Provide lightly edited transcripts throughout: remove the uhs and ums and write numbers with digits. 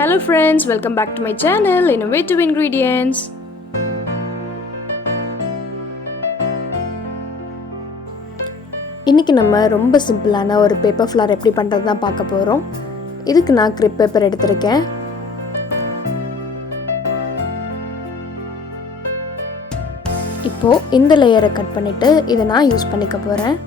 Hello friends, welcome back to my channel Innovative Ingredients. இன்னைக்கு நம்ம ரொம்ப சிம்பிளான ஒரு பேப்பர் ஃப்ளார் எப்படி பண்றது தான் பார்க்க போறோம். இதுக்கு நான் crepe பேப்பர் எடுத்துர்க்கேன். இப்போ இந்த லேயரை கட் பண்ணிட்டு இத நான் யூஸ் பண்ணிக்க போறேன்.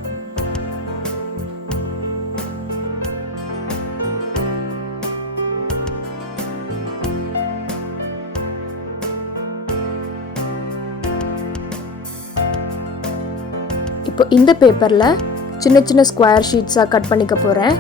இப்போ இந்த பேப்பர்ல சின்ன சின்ன ஸ்கொயர் ஷீட்ஸா கட் பண்ணிக்க போறேன்.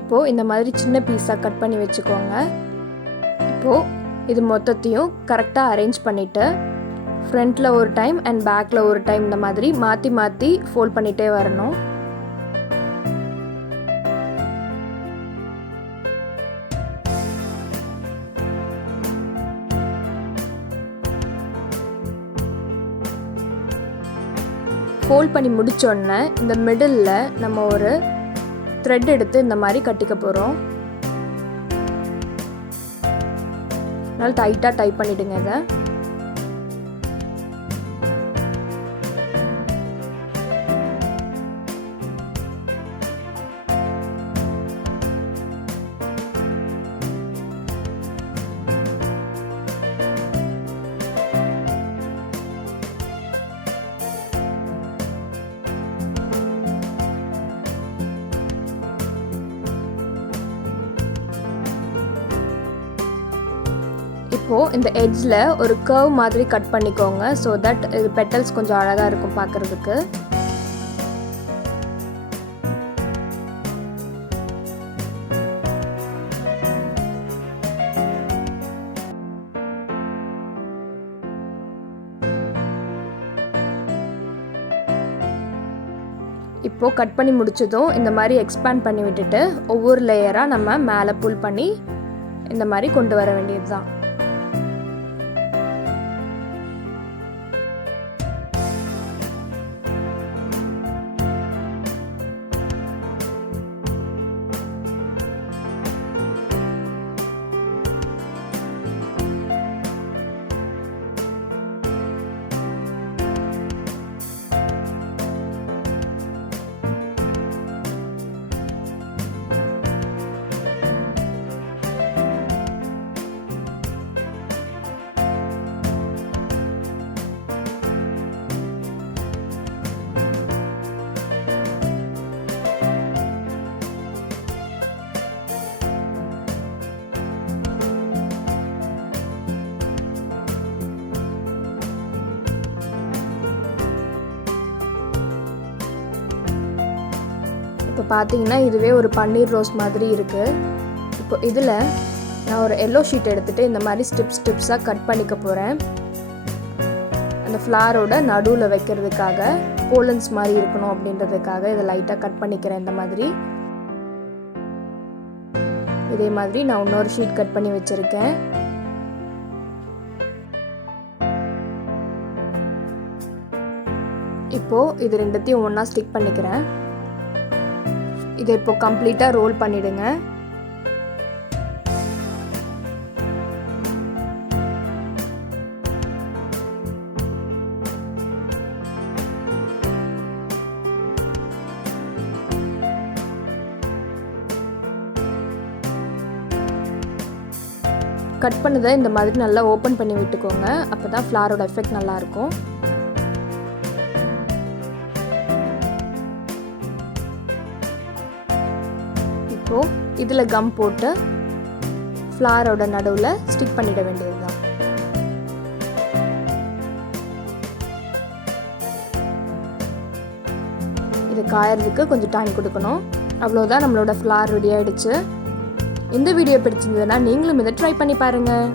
இப்போ இந்த மாதிரி சின்ன பீஸா கட் பண்ணி வெச்சுக்கோங்க. இப்போ இது மொத்தத்தையும் கரெக்ட்டா அரேஞ்ச் பண்ணிட்டு ஃப்ரண்ட்ல ஒரு டைம் and பேக்ல ஒரு டைம் இந்த மாதிரி மாத்தி மாத்தி ஃபோல்ட் பண்ணிட்டே வரணும். ஃபோல்ட் பண்ணி முடிச்ச உடனே இந்த மிடில்ல நம்ம ஒரு thread எடுத்து இந்த மாதிரி கட்டிக்க போறோம். நல்லா டைட்டா டைப் பண்ணிடுங்க இத. இப்போ இந்த எட்ஜ்ல ஒரு கர்வ் மாதிரி கட் பண்ணிக்கோங்க so that இது பெட்டல்ஸ் கொஞ்சம் அழகா இருக்கும் பார்க்கிறதுக்கு. இப்போ கட் பண்ணி முடிச்சதும் இந்த மாதிரி எக்ஸ்பேண்ட் பண்ணி விட்டுட்டு ஒவ்வொரு லேயரா நம்ம மேலே புல் பண்ணி இந்த மாதிரி கொண்டு வர வேண்டியதுதான். இப்போ பாத்தீங்கன்னா இதுவே ஒரு பன்னீர் ரோஸ் மாதிரி இருக்கு. இப்போ இதுல நான் ஒரு yellow ஷீட் எடுத்துட்டு இந்த மாதிரி ஸ்ட்ரிப்ஸா கட் பண்ணிக்க போறேன். அந்த ஃப்ளாரோட நடுவுல வைக்கிறதுக்காக போலன்ஸ் மாதிரி இருக்கணும் அப்படின்றதுக்காக இத லைட்டா கட் பண்ணிக்கிறேன் இந்த மாதிரி. இதே மாதிரி நான் இன்னொரு ஷீட் கட் பண்ணி வச்சிருக்கேன். இப்போ இது ரெண்டுத்தையும் ஒண்ணா ஸ்டிக் பண்ணிக்கிறேன். இதை இப்போ கம்ப்ளீட்டா ரோல் பண்ணிடுங்க. கட் பண்ணதை இந்த மாதிரி நல்லா ஓபன் பண்ணி விட்டுக்கோங்க. அப்பதான் ஃப்ளாரோட எஃபெக்ட் நல்லா இருக்கும். இப்போ இதில் கம் போட்டு ஃப்ளாரோட நடுவில் ஸ்டிக் பண்ணிட வேண்டியது தான். இது காயறதுக்கு கொஞ்சம் டைம் கொடுக்கணும். அவ்வளோதான், நம்மளோட ஃப்ளார் ரெடி ஆகிடுச்சு. இந்த வீடியோ பிடிச்சிருந்ததுன்னா நீங்களும் இதை ட்ரை பண்ணி பாருங்கள்.